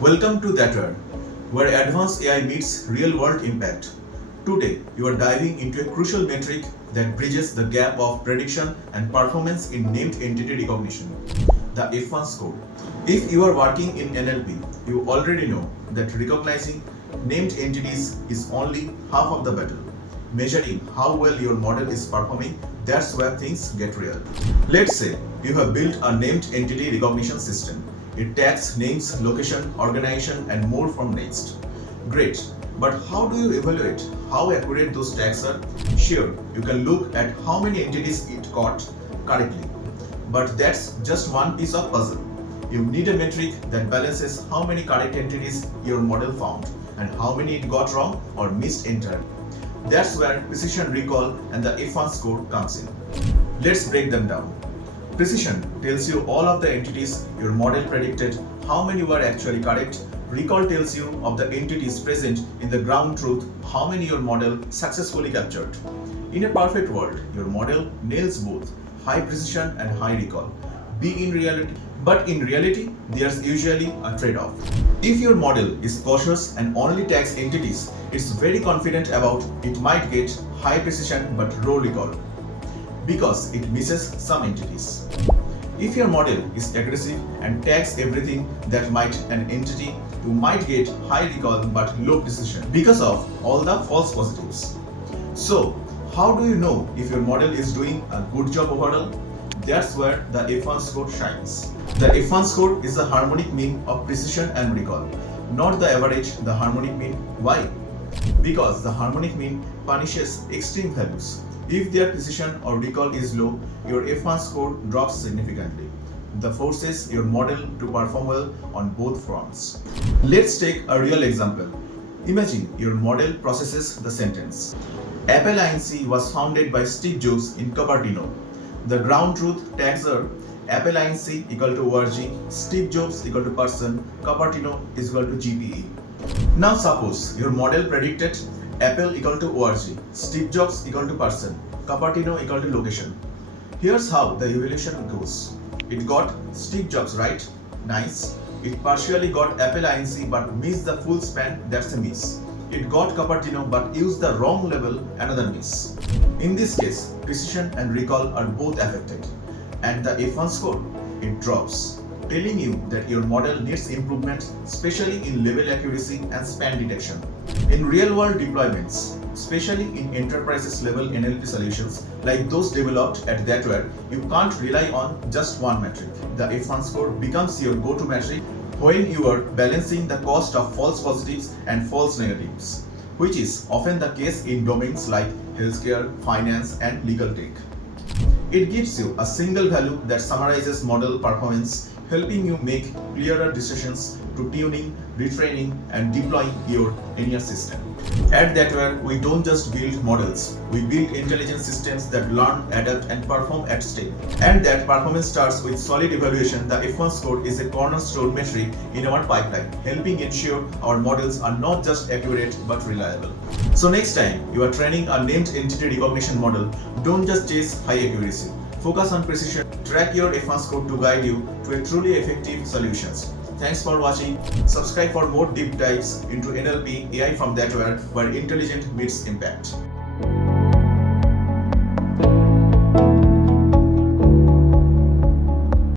Welcome to ThatWare, where advanced AI meets real-world impact. Today, you are diving into a crucial metric that bridges the gap of prediction and performance in named entity recognition, the F1 score. If you are working in NLP, you already know that recognizing named entities is only half of the battle. Measuring how well your model is performing, that's where things get real. Let's say you have built a named entity recognition system. It tags names, location, organization, and more from next. Great, but how do you evaluate how accurate those tags are? Sure, you can look at how many entities it caught correctly, but that's just one piece of puzzle. You need a metric that balances how many correct entities your model found and how many it got wrong or missed entirely. That's where precision recall and the F1 score comes in. Let's break them down. Precision tells you all of the entities your model predicted, how many were actually correct. Recall tells you of the entities present in the ground truth, how many your model successfully captured. In a perfect world, your model nails both high precision and high recall. But in reality, there's usually a trade-off. If your model is cautious and only tags entities it's very confident about, it might get high precision but low recall, because it misses some entities. If your model is aggressive and tags everything that might an entity, you might get high recall but low precision because of all the false positives. So, how do you know if your model is doing a good job overall? That's where the F1 score shines. The F1 score is the harmonic mean of precision and recall, not the average, the harmonic mean. Why? Because the harmonic mean punishes extreme values. If their precision or recall is low, your F1 score drops significantly. That forces your model to perform well on both fronts. Let's take a real example. Imagine your model processes the sentence: Apple Inc. was founded by Steve Jobs in Cupertino. The ground truth tags are Apple Inc. equal to org, Steve Jobs equal to person, Cupertino is equal to GPE. Now suppose your model predicted Apple equal to org, Steve Jobs equal to person, Cupertino equal to location. Here's how the evaluation goes. It got Steve Jobs right, nice. It partially got Apple Inc. but missed the full span, that's a miss. It got Cupertino but used the wrong level, another miss. In this case, precision and recall are both affected. And the F1 score, it drops, telling you that your model needs improvement, especially in level accuracy and span detection. In real-world deployments, especially in enterprises level NLP solutions like those developed at ThatWare, you can't rely on just one metric. The F1 score becomes your go-to metric when you are balancing the cost of false positives and false negatives, which is often the case in domains like healthcare, finance, and legal tech. It gives you a single value that summarizes model performance, helping you make clearer decisions to tuning, retraining, and deploying your NER system. At ThatWare, we don't just build models, we build intelligent systems that learn, adapt, and perform at scale. And that performance starts with solid evaluation. The F1 score is a cornerstone metric in our pipeline, helping ensure our models are not just accurate but reliable. So next time you are training a named entity recognition model, don't just chase high accuracy. Focus on precision. Track your F1 score to guide you to a truly effective solutions. Thanks for watching. Subscribe for more deep dives into NLP AI from ThatWare, where intelligent meets impact.